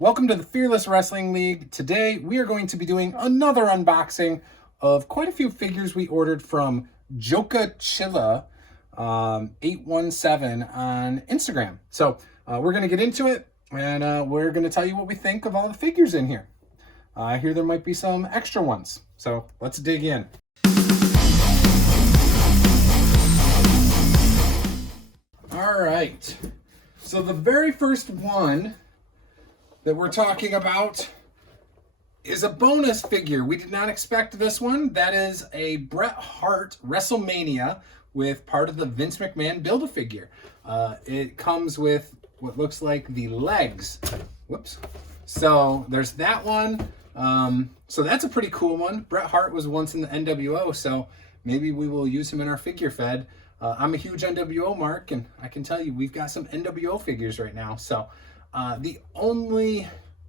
Welcome to the Fearless Wrestling League. Today we are going to be doing another unboxing of quite a few figures we ordered from Jokachila817 on Instagram. So we're going to get into it and we're going to tell you what we think of all the figures in here. I hear there might be some extra ones, so let's dig in. All right, so the very first one that we're talking about is a bonus figure. We did not expect this one. That is a Bret Hart WrestleMania with part of the Vince McMahon Build-A-Figure. It comes with what looks like the legs. Whoops. So there's that one. So that's a pretty cool one. Bret Hart was once in the NWO, so maybe we will use him in our figure fed. I'm a huge NWO mark, and I can tell you we've got some NWO figures right now. So it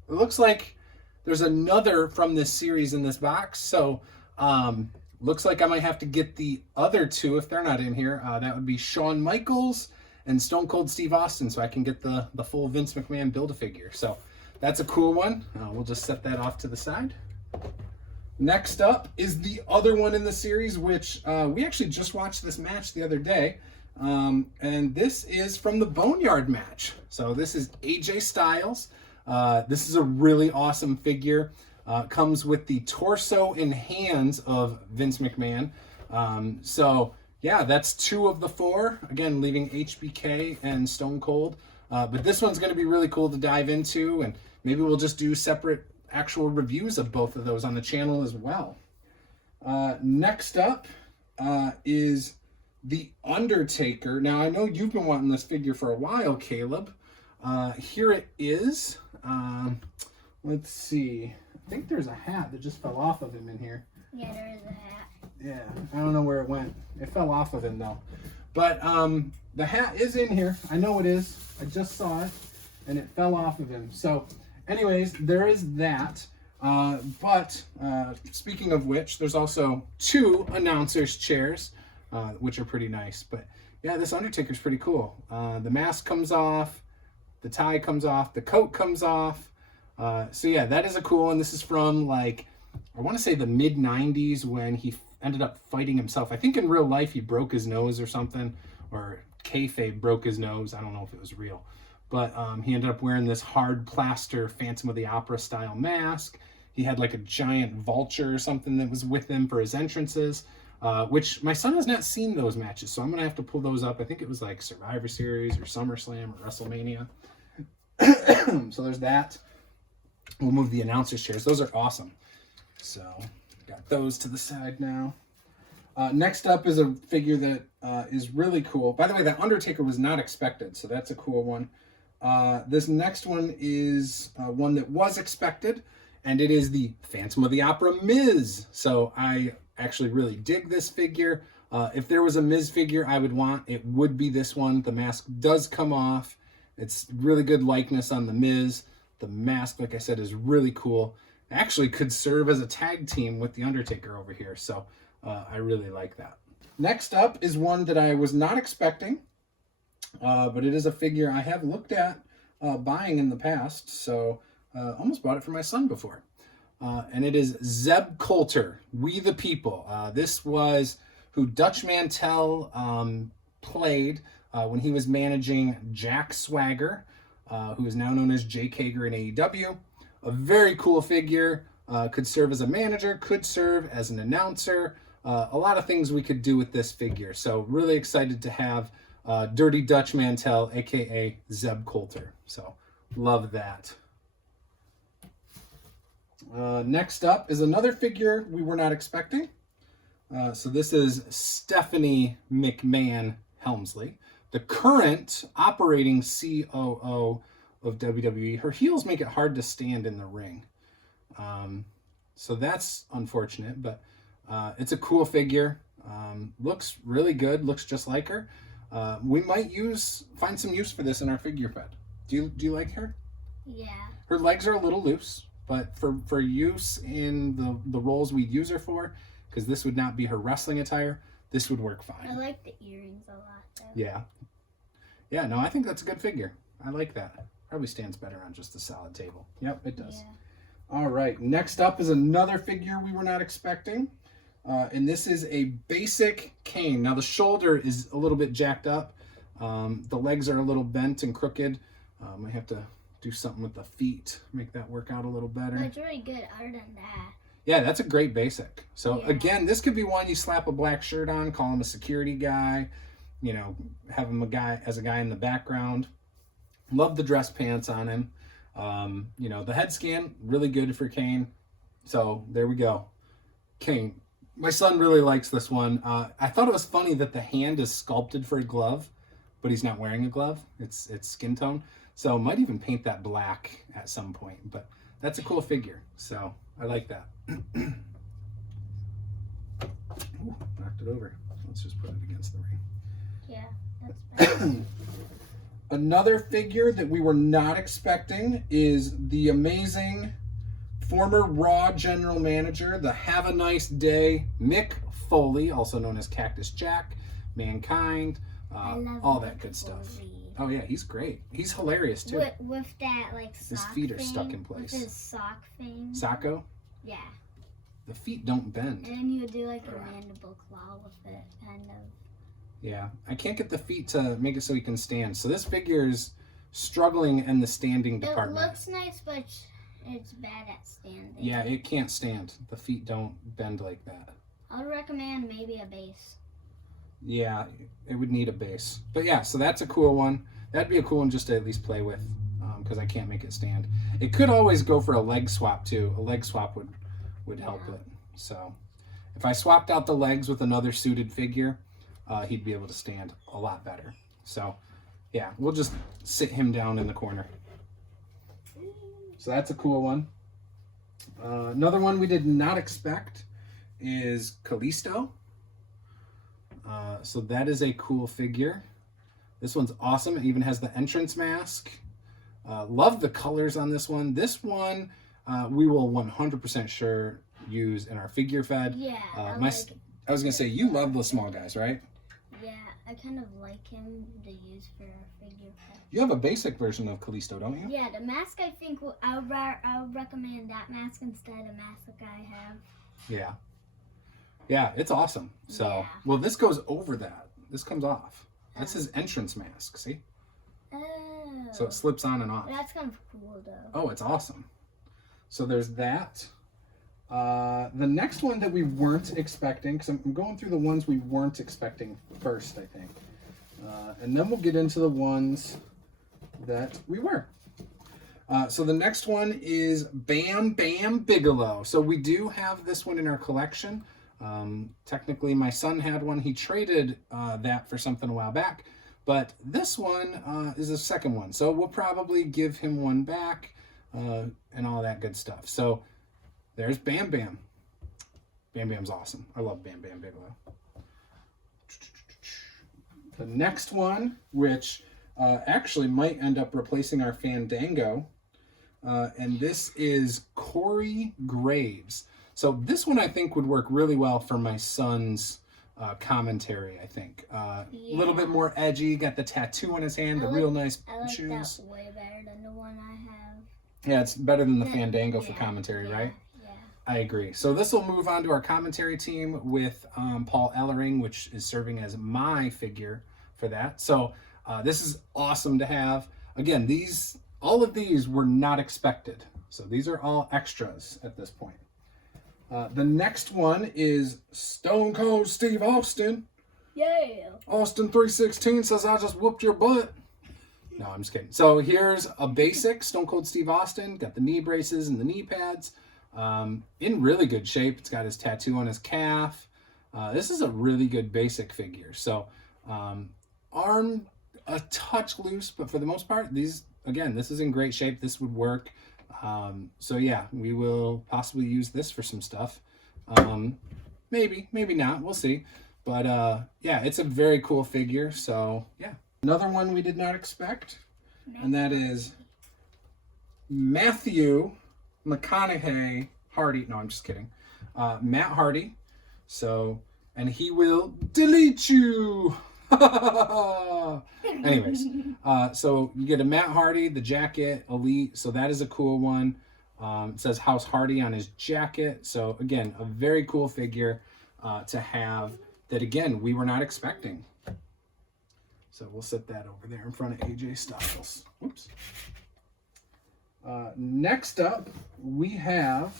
looks like there's another from this series in this box. So looks like I might have to get the other two if they're not in here. That would be Shawn Michaels and Stone Cold Steve Austin, so I can get the full Vince McMahon Build-A-Figure. So that's a cool one. We'll just set that off to the side. Next up is the other one in the series, which we actually just watched this match the other day. And this is from the Boneyard match. So this is AJ Styles. This is a really awesome figure. Comes with the torso and hands of Vince McMahon. So yeah, that's 2 of the 4. Again, leaving HBK and Stone Cold. But this one's going to be really cool to dive into, and maybe we'll just do separate actual reviews of both of those on the channel as well. Next up is the Undertaker. Now, I know you've been wanting this figure for a while, Caleb. Here it is. Let's see. I think there's a hat that just fell off of him in here. Yeah, there is a hat. Yeah, I don't know where it went. It fell off of him, though. But the hat is in here. I know it is. I just saw it, and it fell off of him. So, anyways, there is that. But speaking of which, there's also 2 announcers' chairs, which are pretty nice. But yeah, this Undertaker's pretty cool. The mask comes off, the tie comes off, the coat comes off. So yeah, that is a cool one. This is from, like, I want to say the mid-90s when he ended up fighting himself. I think in real life he broke his nose or something, or kayfabe broke his nose. I don't know if it was real. But he ended up wearing this hard plaster Phantom of the Opera style mask. He had like a giant vulture or something that was with him for his entrances, which my son has not seen those matches, so I'm going to have to pull those up. I think it was like Survivor Series or SummerSlam or WrestleMania. So there's that. We'll move the announcers' chairs. Those are awesome. So got those to the side now. Next up is a figure that is really cool. By the way, that Undertaker was not expected, so that's a cool one. This next one is one that was expected, and it is the Phantom of the Opera Miz. So I actually really dig this figure. If there was a Miz figure I would want, it would be this one. The mask does come off. It's really good likeness on the Miz. The mask, like I said, is really cool. Actually could serve as a tag team with the Undertaker over here. So I really like that. Next up is one that I was not expecting. But it is a figure I have looked at buying in the past, so almost bought it for my son before. And it is Zeb Coulter, We the People. This was who Dutch Mantel played when he was managing Jack Swagger, who is now known as Jake Hager in AEW. A very cool figure. Could serve as a manager, could serve as an announcer. A lot of things we could do with this figure. So really excited to have Dirty Dutch Mantel, aka Zeb Coulter. So love that. Next up is another figure we were not expecting. So this is Stephanie McMahon Helmsley, the current operating COO of WWE. Her heels make it hard to stand in the ring. So that's unfortunate, but it's a cool figure. Looks really good, looks just like her. We might find some use for this in our figure fed. Do you like her? Yeah. Her legs are a little loose, but for use in the roles we'd use her for, because this would not be her wrestling attire, this would work fine. I like the earrings a lot, though. Yeah. Yeah, no, I think that's a good figure. I like that. Probably stands better on just a solid table. Yep, it does. Yeah. All right, next up is another figure we were not expecting. And this is a basic Kane. Now the shoulder is a little bit jacked up. The legs are a little bent and crooked. I have to do something with the feet, make that work out a little better. But it's really good other than that. Yeah, that's a great basic. So again, this could be one you slap a black shirt on, call him a security guy, you know, have him a guy in the background. Love the dress pants on him. You know, the head scan, really good for Kane. So there we go. Kane. My son really likes this one. I thought it was funny that the hand is sculpted for a glove, but he's not wearing a glove. It's skin tone. So might even paint that black at some point. But that's a cool figure. So I like that. Ooh, knocked it over. Let's just put it against the ring. Yeah, that's better. Another figure that we were not expecting is the amazing former Raw general manager, the Have a Nice Day, Mick Foley, also known as Cactus Jack, Mankind, all that good stuff. Oh yeah, he's great. He's hilarious too. With that like sock his feet are thing, stuck in place. With his sock thing. Socko? Yeah. The feet don't bend. And then he would do like a mandible claw with it, kind of. Yeah, I can't get the feet to make it so he can stand. So this figure is struggling in the standing department. It looks nice, but it's bad at standing. Yeah, it can't stand. The feet don't bend like that. I would recommend maybe a base. Yeah, it would need a base. But yeah, so that's a cool one. That'd be a cool one just to at least play with, because I can't make it stand. It could always go for a leg swap too. A leg swap would help it. So if I swapped out the legs with another suited figure, he'd be able to stand a lot better. So yeah, we'll just sit him down in the corner. So that's a cool one. Another one we did not expect is Kalisto. So that is a cool figure. This one's awesome. It even has the entrance mask. Love the colors on this one. This one we will 100% sure use in our figure fed. Yeah. I was going to say, you love the small guys, right? Yeah, I kind of like him to use for our figure fed. You have a basic version of Kalisto, don't you? Yeah, the mask I think I would recommend that mask instead of the mask that I have. Yeah. Yeah, it's awesome. So, yeah. Well, this goes over that. This comes off. That's his entrance mask, see? Oh. So it slips on and off. That's kind of cool, though. Oh, it's awesome. So there's that. The next one that we weren't expecting, because I'm going through the ones we weren't expecting first, I think. And then we'll get into the ones that we were. So the next one is Bam Bigelow. So we do have this one in our collection. Technically, my son had one. He traded that for something a while back. But this one is the second one. So we'll probably give him one back and all that good stuff. So there's Bam Bam. Bam Bam's awesome. I love Bam Bigelow. The next one, which actually might end up replacing our Fandango, and this is Corey Graves. So this one I think would work really well for my son's commentary, I think. A little bit more edgy, got the tattoo on his hand, real nice shoes. I like that way better than the one I have. Yeah, it's better than the Fandango for commentary, right? Yeah. I agree. So this will move on to our commentary team with Paul Ellering, which is serving as my figure for that. So this is awesome to have. Again, all of these were not expected. So these are all extras at this point. The next one is Stone Cold Steve Austin. Yeah. Austin 316 says, I just whooped your butt. No, I'm just kidding. So here's a basic Stone Cold Steve Austin. Got the knee braces and the knee pads. In really good shape. It's got his tattoo on his calf. This is a really good basic figure. So arm a touch loose, but for the most part, this is in great shape. This would work. So yeah, we will possibly use this for some stuff. Maybe not. We'll see. But yeah, it's a very cool figure. So yeah. Another one we did not expect, and that is Matthew McConaughey Hardy. No, I'm just kidding. Matt Hardy. So, and he will delete you. Anyways, so you get a Matt Hardy, the jacket, Elite. So that is a cool one. It says House Hardy on his jacket. So again, a very cool figure to have that, again, we were not expecting. So we'll set that over there in front of AJ Styles. Oops. Next up, we have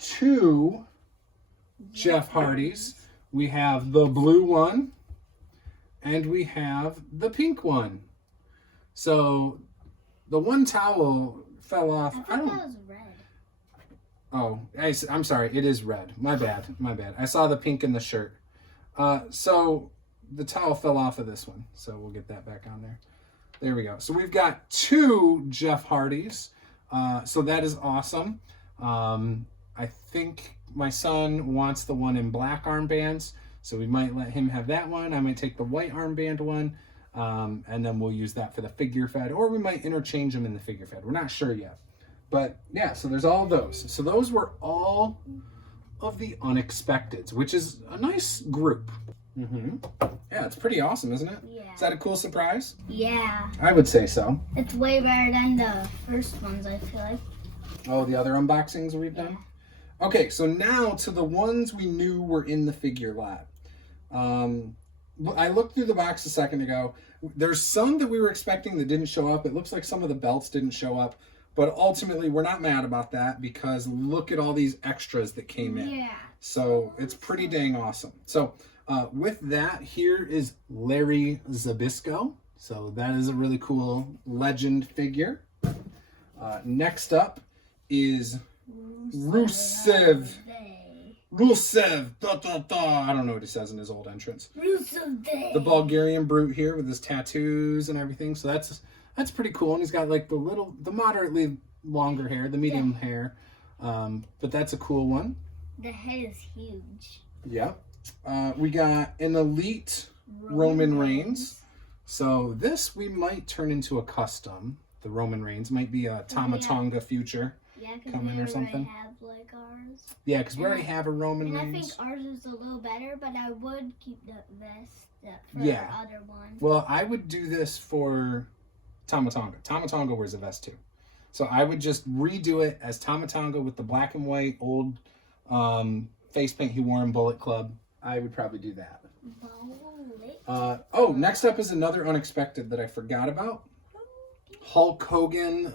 2 Jeff Hardys. We have the blue one, and we have the pink one. So the one towel fell off. I thought that was red. Oh, I'm sorry. It is red. My bad. My bad. I saw the pink in the shirt. So the towel fell off of this one. So we'll get that back on there. There we go. So we've got 2 Jeff Hardys. So that is awesome. I think my son wants the one in black armbands. So we might let him have that one. I might take the white armband one. And then we'll use that for the figure fed. Or we might interchange them in the figure fed. We're not sure yet. But yeah, so there's all those. So those were all of the unexpecteds, which is a nice group. Yeah, it's pretty awesome, isn't it? Yeah. Is that a cool surprise? Yeah. I would say so. It's way better than the first ones, I feel like. Oh, the other unboxings we've done? Okay, so now to the ones we knew were in the figure lot. I looked through the box a second ago. There's some that we were expecting that didn't show up. It looks like some of the belts didn't show up. But ultimately, we're not mad about that because look at all these extras that came in. Yeah. So it's pretty dang awesome. So with that, here is Larry Zbyszko. So that is a really cool legend figure. Next up is Rusev. Da, da, da. I don't know what he says in his old entrance. The Bulgarian brute here with his tattoos and everything. So that's pretty cool. And he's got like the moderately longer hair, the medium hair. But that's a cool one. The head is huge. Yeah. We got an Elite Roman Reigns. So this we might turn into a custom. The Roman Reigns might be a Tama Tonga future coming or something. Have like ours. Yeah, because we already have a Roman and Reigns. I think ours is a little better, but I would keep the vest for the other one. Well, I would do this for Tama Tonga. Tama Tonga wears a vest too. So I would just redo it as Tama Tonga with the black and white old face paint he wore in Bullet Club. I would probably do that. Next up is another unexpected that I forgot about. Hulk Hogan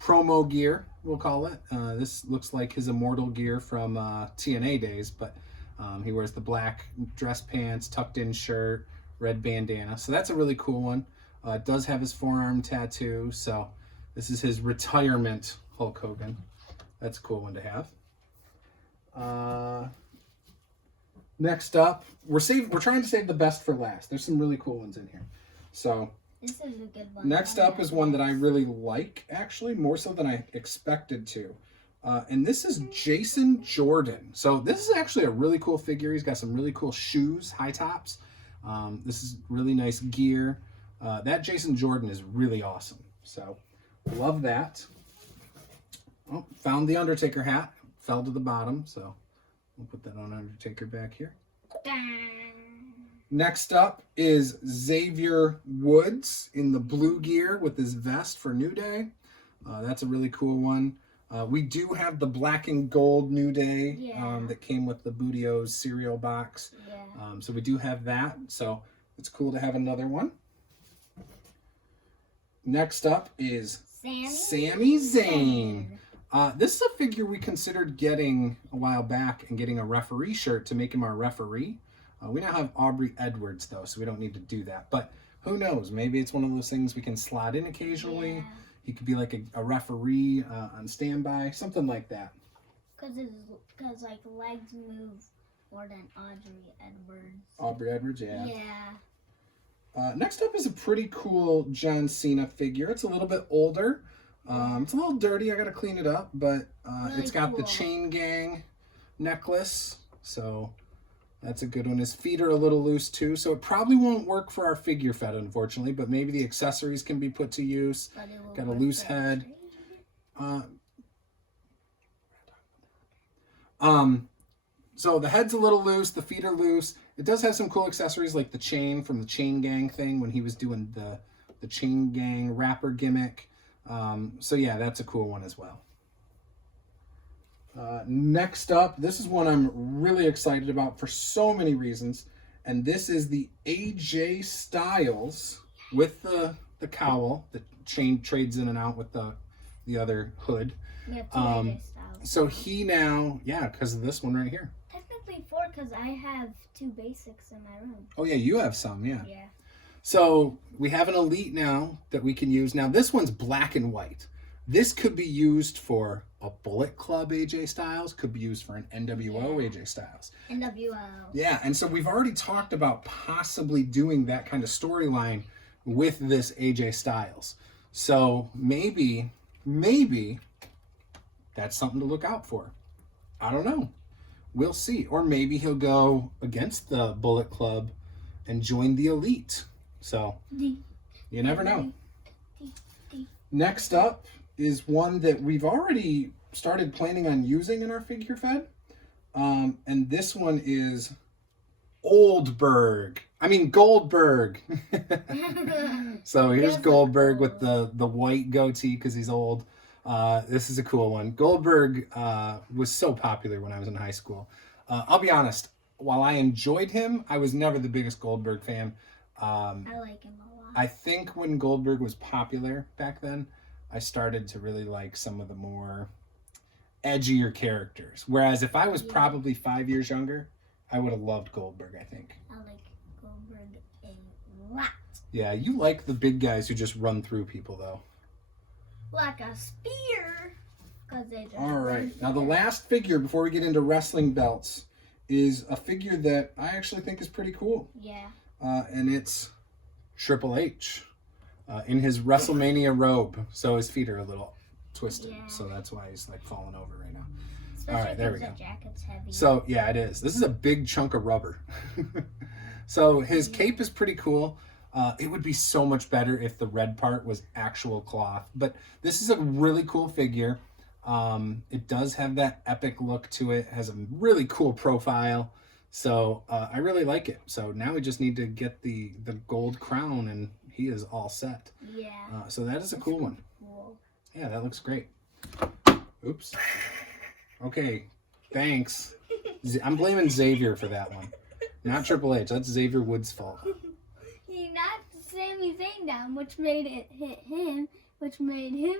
promo gear, we'll call it. This looks like his immortal gear from TNA days, but he wears the black dress pants, tucked in shirt, red bandana. So that's a really cool one. It does have his forearm tattoo, so this is his retirement Hulk Hogan. That's a cool one to have. Next up, we're trying to save the best for last. There's some really cool ones in here. So this is a good one. Next up is one that I really like, actually, more so than I expected to. And this is Jason Jordan. So this is actually a really cool figure. He's got some really cool shoes, high tops. This is really nice gear. That Jason Jordan is really awesome. So love that. Oh, found the Undertaker hat. Fell to the bottom, so we'll put that on Undertaker back here. Next up is Xavier Woods in the blue gear with his vest for New Day. That's a really cool one. We do have the black and gold New Day that came with the Bootio's cereal box. Yeah. So we do have that. So it's cool to have another one. Next up is Sami Zayn. This is a figure we considered getting a while back and getting a referee shirt to make him our referee. We now have Aubrey Edwards, though, so we don't need to do that. But who knows? Maybe it's one of those things we can slot in occasionally. Yeah. He could be like a referee on standby, something like that. Because like legs move more than Aubrey Edwards. Aubrey Edwards, yeah. Yeah. Next up is a pretty cool John Cena figure. It's a little bit older. It's a little dirty. I got to clean it up, but really it's got the chain gang necklace, so that's a good one. His feet are a little loose too, so it probably won't work for our figure fed, unfortunately, but maybe the accessories can be put to use. Got a loose head. So the head's a little loose, the feet are loose, It does have some cool accessories like the chain from the Chain Gang thing when he was doing the Chain Gang rapper gimmick. So yeah, that's a cool one as well. Next up, this is one I'm really excited about for so many reasons. And this is the AJ Styles with the cowl. The chain trades in and out with the other hood. We have two AJ Styles. So he now, yeah, because of this one right here. Technically 4 because I have 2 basics in my room. Oh yeah, you have some, yeah. Yeah. So we have an Elite now that we can use. Now this one's black and white. This could be used for a Bullet Club AJ Styles, could be used for an NWO AJ Styles. NWO. Yeah, and so we've already talked about possibly doing that kind of storyline with this AJ Styles. So maybe that's something to look out for. I don't know. We'll see. Or maybe he'll go against the Bullet Club and join the Elite. So you never know. Next up is one that we've already started planning on using in our figure fed. And this one is Goldberg. So here's Goldberg with the white goatee because he's old. This is a cool one. Goldberg was so popular when I was in high school. I'll be honest, while I enjoyed him, I was never the biggest Goldberg fan. I like him a lot. I think when Goldberg was popular back then, I started to really like some of the more edgier characters. Whereas if I was probably 5 years younger, I would have loved Goldberg, I think. I like Goldberg a lot. Yeah, you like the big guys who just run through people, though. Like a spear. All right. Now, the last figure before we get into wrestling belts is a figure that I actually think is pretty cool. Yeah. And it's Triple H in his WrestleMania robe. So his feet are a little twisted. Yeah. So that's why he's like falling over right now. Especially all right, there we because go. the jacket's heavy. So, yeah, it is. This is a big chunk of rubber. So his cape is pretty cool. It would be so much better if the red part was actual cloth. But this is a really cool figure. It does have that epic look to it. It has a really cool profile. So I really like it. So now we just need to get the gold crown and he is all set. Yeah. So that is a cool one. Cool. Yeah, that looks great. Oops. Okay, thanks. I'm blaming Xavier for that one. Not Triple H. That's Xavier Woods' fault. He knocked Sami Zayn down, which made it hit him, which made him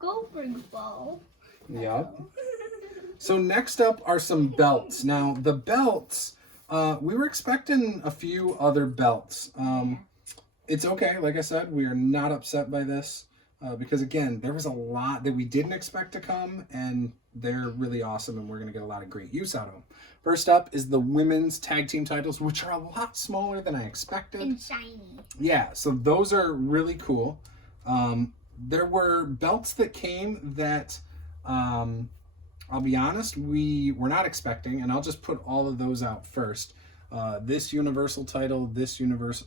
Goldberg's ball. Yep. So next up are some belts. Now, the belts, we were expecting a few other belts. It's okay. Like I said, we are not upset by this because, again, there was a lot that we didn't expect to come, and they're really awesome, and we're going to get a lot of great use out of them. First up is the women's tag team titles, which are a lot smaller than I expected. And shiny. Yeah, so those are really cool. There were belts that came that, I'll be honest, we were not expecting, and I'll just put all of those out first. This Universal title, this Universal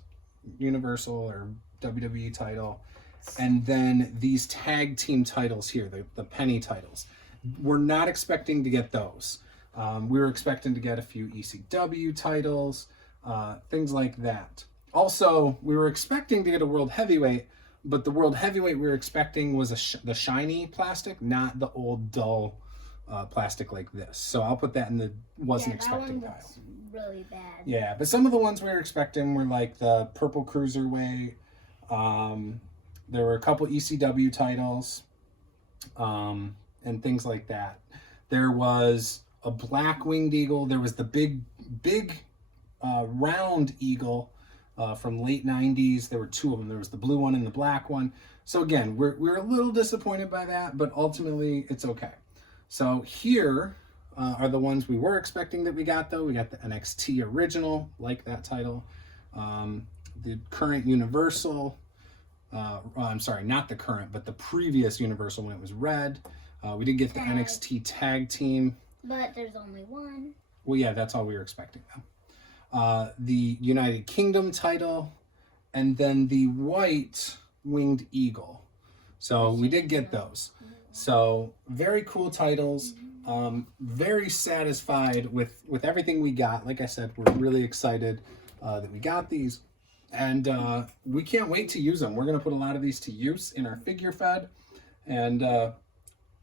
or WWE title, and then these tag team titles here, the penny titles. We're not expecting to get those. We were expecting to get a few ECW titles, things like that. Also, we were expecting to get a World Heavyweight, but the World Heavyweight we were expecting was the shiny plastic, not the old dull plastic like this. So I'll put that in the wasn't expecting that one pile. looks really bad. Yeah, but some of the ones we were expecting were like the Purple Cruiserweight. There were a couple ECW titles, and things like that. There was a black winged eagle. There was the big round eagle from late 90s. There were two of them. There was the blue one and the black one. So again, we're a little disappointed by that, but ultimately it's okay. So here are the ones we were expecting that we got, though. We got the NXT original, like that title. The current Universal. I'm sorry, not the current, but the previous Universal when it was red. We did get the NXT tag team. But there's only one. Well, yeah, that's all we were expecting, though. The United Kingdom title, and then the white winged eagle. So we did get those. So very cool titles. Very satisfied with everything we got. Like I said, we're really excited that we got these, and we can't wait to use them. We're going to put a lot of these to use in our figure fed, and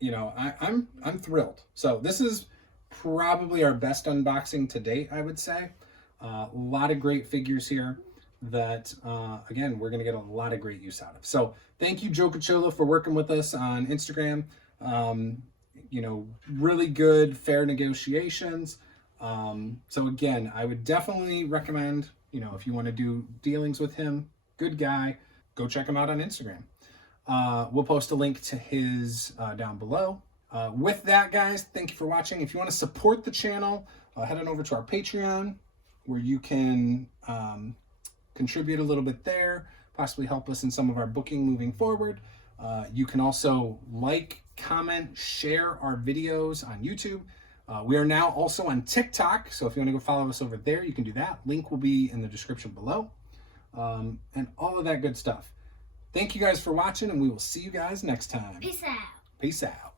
you know, I'm thrilled. So this is probably our best unboxing to date, I would say. A lot of great figures here that, again, we're going to get a lot of great use out of. So thank you, Jokachila, for working with us on Instagram. You know, really good, fair negotiations. So again, I would definitely recommend, you know, if you want to do dealings with him, good guy, go check him out on Instagram. We'll post a link to his down below. With that, guys, thank you for watching. If you want to support the channel, head on over to our Patreon, where you can contribute a little bit there, possibly help us in some of our booking moving forward. You can also like, comment, share our videos on YouTube. We are now also on TikTok, so if you want to go follow us over there, you can do that. Link will be in the description below, and all of that good stuff. Thank you guys for watching, and we will see you guys next time. Peace out. Peace out.